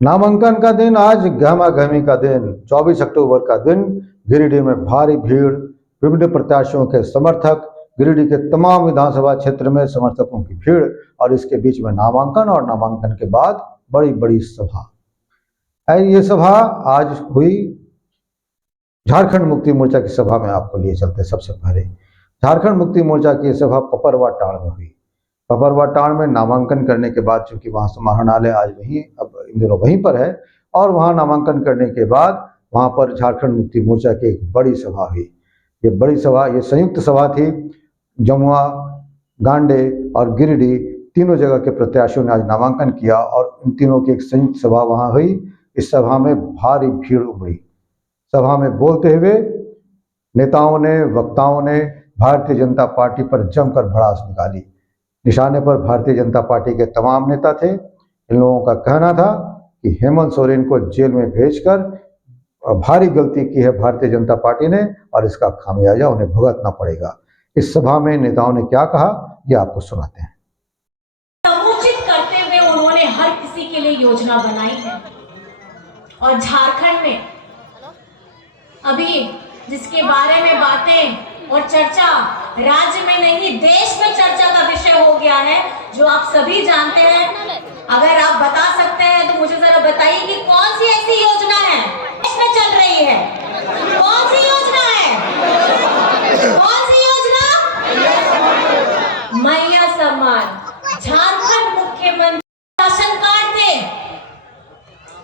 नामांकन का दिन आज गहमा गहमी का दिन 24 अक्टूबर का दिन गिरिडीह में भारी भीड़, विभिन्न प्रत्याशियों के समर्थक, गिरिडीह के तमाम विधानसभा क्षेत्र में समर्थकों की भीड़ और इसके बीच में नामांकन और नामांकन के बाद बड़ी बड़ी सभा। ये सभा आज हुई झारखंड मुक्ति मोर्चा की सभा में आपको लिए चलते। सबसे पहले झारखंड मुक्ति मोर्चा की सभा पपरवा टाड़ में हुई। पपरवा टाड़ में नामांकन करने के बाद, चूंकि वहाँ समाहरणालय आज वहीं अब इन दिनों वहीं पर है, और वहाँ नामांकन करने के बाद वहाँ पर झारखंड मुक्ति मोर्चा की एक बड़ी सभा हुई। ये बड़ी सभा, ये संयुक्त सभा थी। जमुआ, गांडे और गिरिडीह तीनों जगह के प्रत्याशियों ने आज नामांकन किया और इन तीनों की एक संयुक्त सभा वहाँ हुई। इस सभा में भारी भीड़ उमड़ी। सभा में बोलते हुए नेताओं ने, वक्ताओं ने भारतीय जनता पार्टी पर जमकर भड़ास निकाली। निशाने पर भारतीय जनता पार्टी के तमाम नेता थे। इन लोगों का कहना था कि हेमंत सोरेन को जेल में भेजकर भारी गलती की है भारतीय जनता पार्टी ने और इसका खामियाजा उन्हें भुगतना पड़ेगा। इस सभा में नेताओं ने क्या कहा, ये आपको सुनाते हैं। समुचित करते हुए उन्होंने हर किसी के लिए योजना बनाई है और झारखंड में अभी जिसके बारे में बातें और चर्चा राज्य में नहीं देश में चर्चा का विषय हो गया है, जो आप सभी जानते हैं। अगर आप बता सकते हैं तो मुझे जरा बताइए कि कौन सी ऐसी योजना है देश में चल रही है? कौन सी योजना है? कौन सी योजना? मैया सम्मान। झारखंड मुख्यमंत्री राशन कार्ड थे,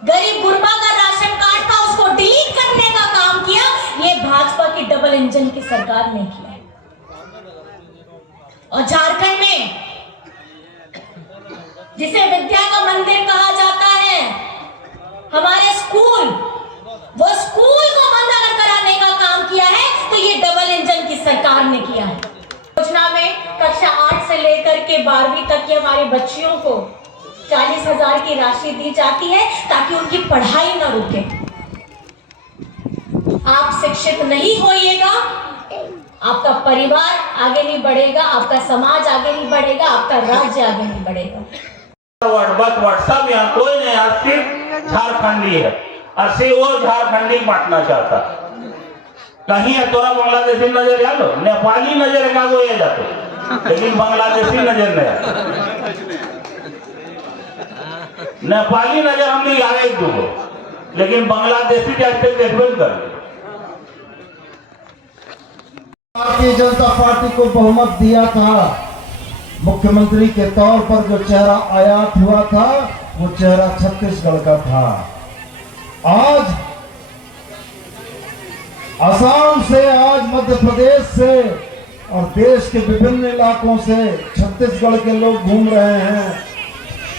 गरीब गुरबा का राशन कार्ड था, उसको डिलीट करने का काम किया। ये भाजपा की डबल इंजन की सरकार ने किया। और झारखंड में जिसे विद्या का मंदिर कहा जाता है, हमारे स्कूल, वो स्कूल को बंद अगर कराने का काम किया है तो ये डबल इंजन की सरकार ने किया है। योजना में कक्षा 8 से लेकर के 12वीं तक के हमारे बच्चियों को 40,000 की राशि दी जाती है ताकि उनकी पढ़ाई न रुके। आप शिक्षित नहीं होइएगा, आपका परिवार आगे नहीं बढ़ेगा, आपका समाज आगे नहीं बढ़ेगा, आपका राज्य आगे नहीं बढ़ेगा। सब यहाँ कोई नहीं, आज सिर्फ झारखंडी है और सिर्फ वो झारखंडी बांटना चाहता। कहीं है तोरा बांग्लादेशी नजर आलो, नेपाली नजर का वो ये जातो, लेकिन बांग्लादेशी नजर नहीं। नेपाली नजर हमने आगे एक दूगो, लेकिन बांग्लादेशी जाते देखबे कर। भारतीय जनता पार्टी को बहुमत दिया था, मुख्यमंत्री के तौर पर जो चेहरा आयात हुआ था वो चेहरा छत्तीसगढ़ का था। आज असम से, आज मध्य प्रदेश से और देश के विभिन्न इलाकों से छत्तीसगढ़ के लोग घूम रहे हैं।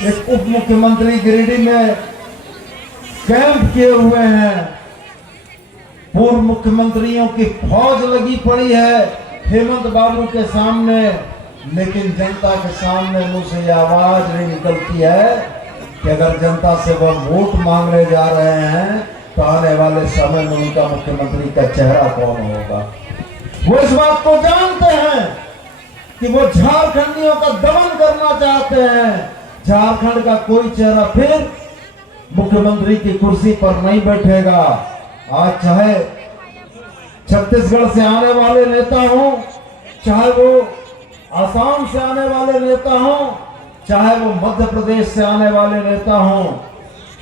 एक उप मुख्यमंत्री गिरिडीह में कैंप किए हुए हैं। पूर्व मुख्यमंत्रियों की फौज लगी पड़ी है हेमंत बाबू के सामने, लेकिन जनता के सामने मुंह से आवाज नहीं निकलती है कि अगर जनता से वह वोट मांगने जा रहे हैं तो आने वाले समय में उनका मुख्यमंत्री का चेहरा कौन होगा। वो इस बात को जानते हैं कि वो झारखंडियों का दमन करना चाहते हैं। झारखंड का कोई चेहरा फिर मुख्यमंत्री की कुर्सी पर नहीं बैठेगा। आज चाहे छत्तीसगढ़ से आने वाले नेता हों, चाहे वो आसाम से आने वाले नेता हों, चाहे वो मध्य प्रदेश से आने वाले नेता हों,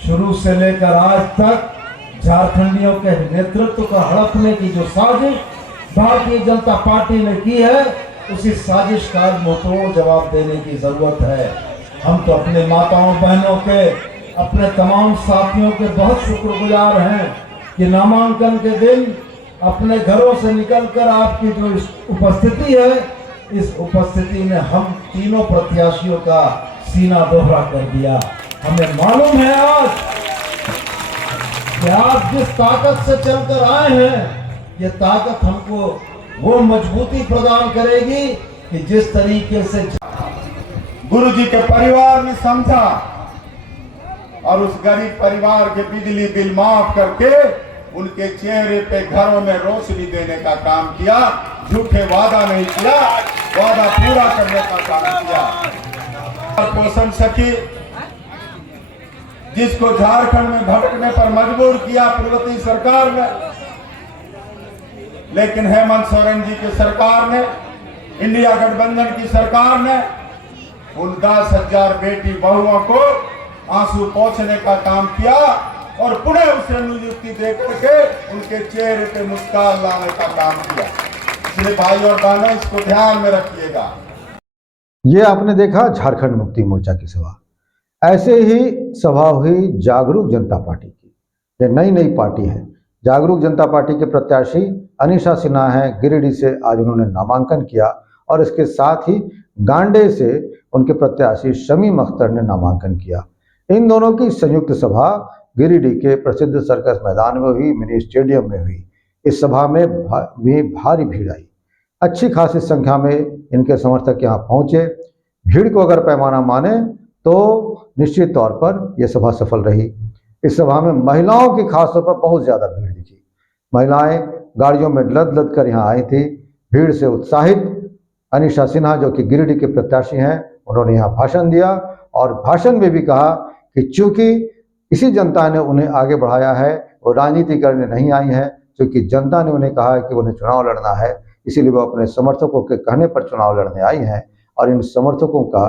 शुरू से लेकर आज तक झारखंडियों के नेतृत्व को हड़पने की जो साजिश भारतीय जनता पार्टी ने की है, उसी साजिश का मुंहतोड़ जवाब देने की जरूरत है। हम तो अपने माताओं बहनों के, अपने तमाम साथियों के बहुत शुक्रगुजार हैं कि नामांकन के दिन अपने घरों से निकलकर आपकी जो उपस्थिति है, इस उपस्थिति में हम तीनों प्रत्याशियों का सीना दोहरा कर दिया। हमें मालूम है आज कि आप जिस ताकत से चलकर आए हैं, ये ताकत हमको वो मजबूती प्रदान करेगी कि जिस तरीके से गुरुजी के परिवार ने समझा और उस गरीब परिवार के बिजली बिल माफ करके उनके चेहरे पे घरों में रोशनी देने का काम किया। झूठे वादा नहीं किया, वादा पूरा करने का काम किया। पोषण सखी जिसको झारखंड में भटकने पर मजबूर किया पूर्ववर्ती सरकार ने, लेकिन हेमंत सोरेन जी की सरकार ने, इंडिया गठबंधन की सरकार ने उन 10,000 बेटी बहुओं को आंसू पोंछने का काम किया और पुनः उसे नियुक्ति दे करके उनके चेहरे पे मुस्कान लाने का काम किया। इसलिए भाई और बहनों, इसको ध्यान में रखिएगा। ये आपने देखा झारखंड मुक्ति मोर्चा की सभा। ऐसे ही सभा हुई जागरूक जनता पार्टी की। ये नई नई पार्टी है। जागरूक जनता पार्टी के प्रत्याशी अनीशा सिन्हा हैं गिरिडीह से। आज उन्होंने नामांकन किया और इसके साथ ही गांडे से उनके प्रत्याशी शमीम अख्तर ने नामांकन किया। इन दोनों की संयुक्त सभा गिरिडीह के प्रसिद्ध सर्कस मैदान में हुई, मिनी स्टेडियम में हुई। इस सभा में भी भारी भीड़ आई। अच्छी खासी संख्या में इनके समर्थक यहाँ पहुंचे। भीड़ को अगर पैमाना माने तो निश्चित तौर पर यह सभा सफल रही। इस सभा में महिलाओं की खासतौर पर बहुत ज़्यादा भीड़ दिखी। महिलाएं गाड़ियों में लद लद कर यहाँ आई थी। भीड़ से उत्साहित अनीशा सिन्हा, जो कि गिरिडीह के प्रत्याशी हैं, उन्होंने यहाँ भाषण दिया और भाषण में भी कहा कि चूंकि इसी जनता ने उन्हें आगे बढ़ाया है, वो राजनीति करने नहीं आई है, क्योंकि जनता ने उन्हें कहा है कि उन्हें चुनाव लड़ना है, इसीलिए वो अपने समर्थकों के कहने पर चुनाव लड़ने आई हैं और इन समर्थकों का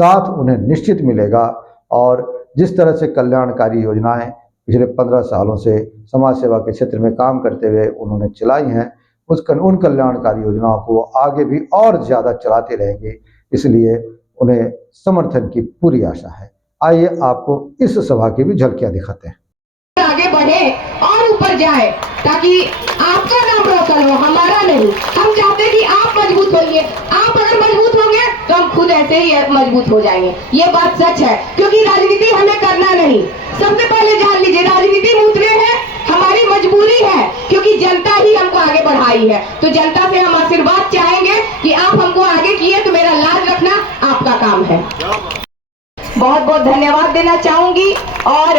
साथ उन्हें निश्चित मिलेगा। और जिस तरह से कल्याणकारी योजनाएं पिछले 15 सालों से समाज सेवा के क्षेत्र में काम करते हुए उन्होंने चलाई हैं, उन कल्याणकारी योजनाओं को आगे भी और ज़्यादा चलाते रहेंगे। इसलिए उन्हें समर्थन की पूरी आशा है। आइए आपको इस सभा की भी झलकियां दिखाते हैं। आगे बढ़े और ऊपर जाए ताकि आपका नाम रोशन हो, हमारा नहीं। हम चाहते हैं कि आप मजबूत होइए। आप अगर मजबूत होंगे तो हम खुद ऐसे ही मजबूत हो जाएंगे। ये बात सच है, क्योंकि राजनीति हमें करना नहीं। सबसे पहले जान लीजिए, राजनीति में उतरे हैं हमारी मजबूरी है, क्योंकि जनता ही हमको आगे बढ़ाई है। तो जनता से हम आशीर्वाद चाहेंगे कि आप हमको आगे किए तो मेरा लाज रखना आपका काम है। बहुत बहुत धन्यवाद देना चाहूंगी। और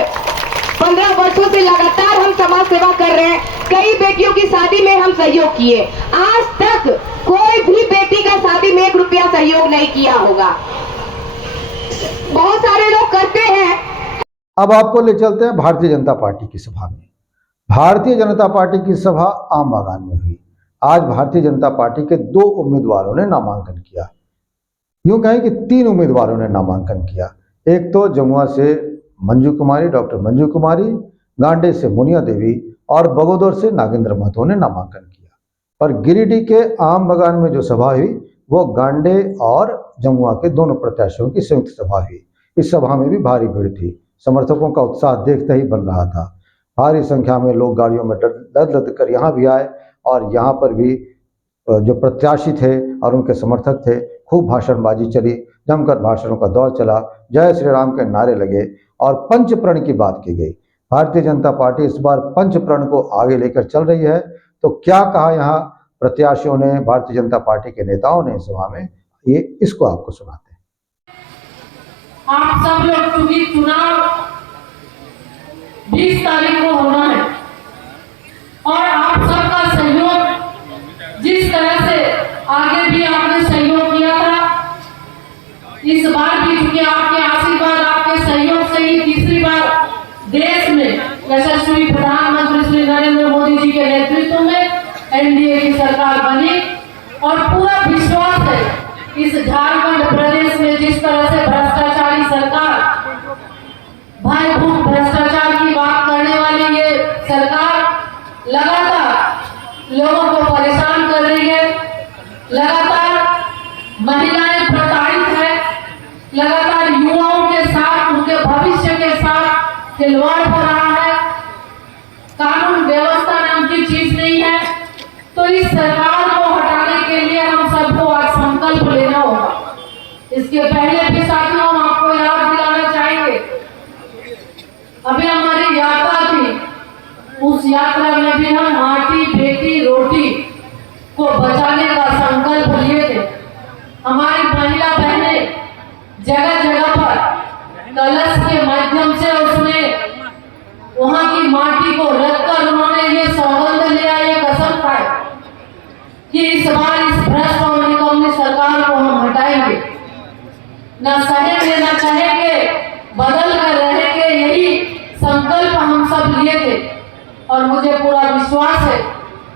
15 वर्षों से लगातार हम समाज सेवा कर रहे हैं। कई बेटियों की शादी में हम सहयोग किए। आज तक कोई भी बेटी का शादी में 1 रुपया सहयोग नहीं किया होगा। बहुत सारे लोग करते हैं। अब आपको ले चलते हैं भारतीय जनता पार्टी की सभा में। भारतीय जनता पार्टी की सभा आम बागान में हुई। आज भारतीय जनता पार्टी के 2 उम्मीदवारों ने नामांकन किया। यूं कहें कि 3 उम्मीदवारों ने नामांकन किया। एक तो जमुआ से मंजू कुमारी, डॉक्टर मंजू कुमारी, गांडे से मुनिया देवी और बगोदर से नागेंद्र महतो ने नामांकन किया। पर गिरिडीह के आम बागान में जो सभा हुई वो गांडे और जमुआ के दोनों प्रत्याशियों की संयुक्त सभा हुई। इस सभा में भी भारी भीड़ थी। समर्थकों का उत्साह देखते ही बन रहा था। भारी संख्या में लोग गाड़ियों में लद लद कर यहाँ भी आए और यहाँ पर भी जो प्रत्याशी थे और उनके समर्थक थे, खूब भाषणबाजी चली, जमकर भाषणों का दौर चला, जय श्री राम के नारे लगे और पंचप्रण की बात की गई। भारतीय जनता पार्टी इस बार पंचप्रण को आगे लेकर चल रही है। तो क्या कहा यहाँ प्रत्याशियों ने, भारतीय जनता पार्टी के नेताओं ने इस सभा में, ये इसको आपको सुनाते हैं। आप सब लोग, क्योंकि चुनाव 20 तारीख को होना है और आप सबका सहयोग, जिस तरह से आगे भी आपने सहयोग किया था, इस बार भी क्योंकि आपके आशीर्वाद, आपके सहयोग से ही तीसरी बार देश में यशस्वी प्रधानमंत्री श्री नरेंद्र मोदी जी के नेतृत्व में एनडीए की सरकार बनी। और पूरा विश्वास है इस झारखंड प्रदेश में जिस तरह से भ्रष्टाचारी सरकार, भयभूत भ्रष्टाचार की बात करने वाली ये सरकार लगातार लोगों को परेशान कर रही है, लगातार महिलाएं प्रताड़ित है, लगातार युवाओं के साथ, उनके भविष्य के साथ खिलवाड़ हो रहा है, कानून व्यवस्था नाम की चीज नहीं है। तो इस सरकार को हटाने के लिए हम सबको आज संकल्प लेना होगा। इसके पहले भी साथियों हम आपको याद दिलाना चाहेंगे, अभी हमारी यात्रा थी, उस यात्रा में भी हम माटी, बेटी, रोटी को बचाने का संकल्प लिए थे। हमारी महिला बहनें जगह जगह पर कलश के माध्यम से उसमें वहां की माटी को रखकर उन्होंने ये सौगंध लिया, ये कसम खाई कि इस बार इस भ्रष्ट और निकम्मी सरकार को हम हटाएंगे, न सहेंगे न चाहेंगे, बदल कर रहेंगे। यही संकल्प हम सब लिए थे और मुझे पूरा विश्वास है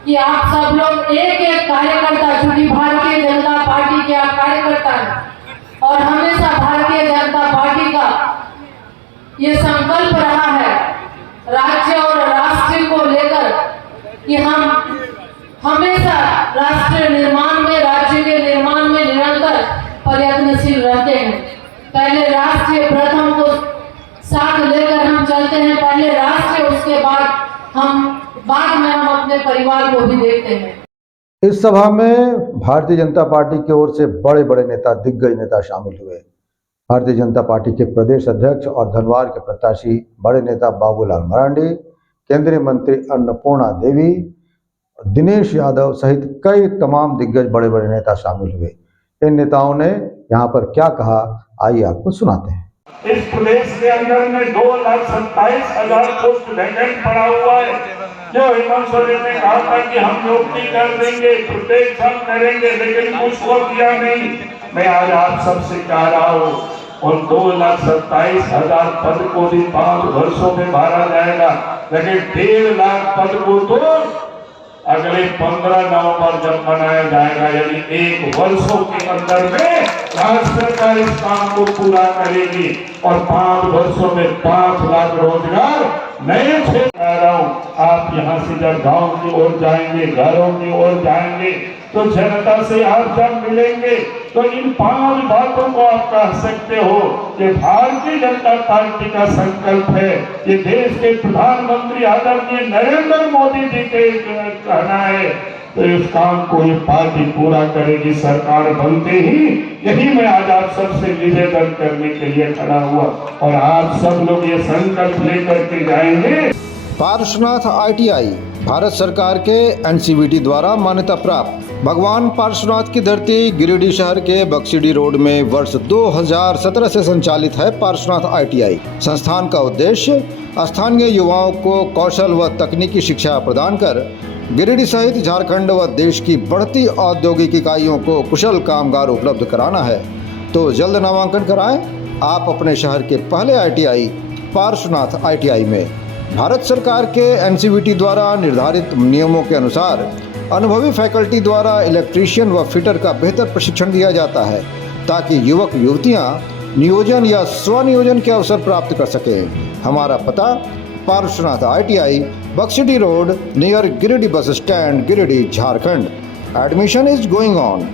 कि आप सब लोग एक एक कार्यकर्ता, चूंकि भारतीय जनता पार्टी के आप कार्यकर्ता हैं और हमेशा भारतीय जनता पार्टी का ये संकल्प रहा है राज्य और राष्ट्र को लेकर कि हम हमेशा राष्ट्र निर्माण में, राज्य के निर्माण में निरंतर प्रयत्नशील रहते हैं। पहले राष्ट्र प्रथम को साथ लेकर हम चलते हैं, पहले राष्ट्र, उसके बाद में हम अपने परिवार को भी देखते हैं। इस सभा में भारतीय जनता पार्टी की ओर से बड़े बड़े नेता, दिग्गज नेता शामिल हुए। भारतीय जनता पार्टी के प्रदेश अध्यक्ष और धनवार के प्रत्याशी बड़े नेता बाबूलाल मरांडी, केंद्रीय मंत्री अन्नपूर्णा देवी, दिनेश यादव सहित कई तमाम दिग्गज बड़े बड़े नेता शामिल हुए। इन नेताओं ने यहाँ पर क्या कहा, आइए आपको सुनाते हैं। इस प्रदेश के अंदर में 2,27,000 पोस्ट वैकेंट पड़ा हुआ है, जो हेमंत सोरेन ने कहा था कि हम नियुक्ति कर देंगे, प्रत्येक साल करेंगे, लेकिन कुछ को किया नहीं। मैं आज आप सबसे कह रहा हूँ, उन 2,27,000 पद को भी 5 वर्षों में भरा जाएगा, लेकिन 1.5 लाख पद को तो अगले 15 नवंबर जब मनाया जाएगा, यानी 1 वर्षों के अंदर में राज्य सरकार इस काम को पूरा करेगी और 5 वर्षों में 5 लाख रोजगार नए क्षेत्र आ रहा हूँ। आप यहाँ से जब गांव की ओर जाएंगे, घरों की ओर जाएंगे, तो जनता से आप जब मिलेंगे तो इन 5 बातों को आप कह सकते हो कि भारतीय जनता पार्टी का संकल्प है। ये देश के प्रधानमंत्री आदरणीय नरेंद्र मोदी जी के कहना है, तो इस काम को ये पार्टी पूरा करेगी सरकार बनते ही। यही मैं आज आप सबसे निवेदन करने के लिए खड़ा हुआ और आप सब लोग ये संकल्प लेकर के जाएंगे। पार्श्वनाथ ITI भारत सरकार के NCVT द्वारा मान्यता प्राप्त भगवान पार्श्वनाथ की धरती गिरिडीह शहर के बक्सीडी रोड में वर्ष 2017 से संचालित है। पार्श्वनाथ ITI संस्थान का उद्देश्य स्थानीय युवाओं को कौशल व तकनीकी शिक्षा प्रदान कर गिरिडीह सहित झारखंड व देश की बढ़ती औद्योगिक इकाइयों को कुशल कामगार उपलब्ध कराना है। तो जल्द नामांकन कराएं आप अपने शहर के पहले ITI पार्श्वनाथ ITI में। भारत सरकार के NCVT द्वारा निर्धारित नियमों के अनुसार अनुभवी फैकल्टी द्वारा इलेक्ट्रीशियन व फिटर का बेहतर प्रशिक्षण दिया जाता है, ताकि युवक युवतियां नियोजन या स्वनियोजन के अवसर प्राप्त कर सकें। हमारा पता Parshwanath ITI Baksidih road near Giridih bus stand, Giridih, Jharkhand. Admission is going on.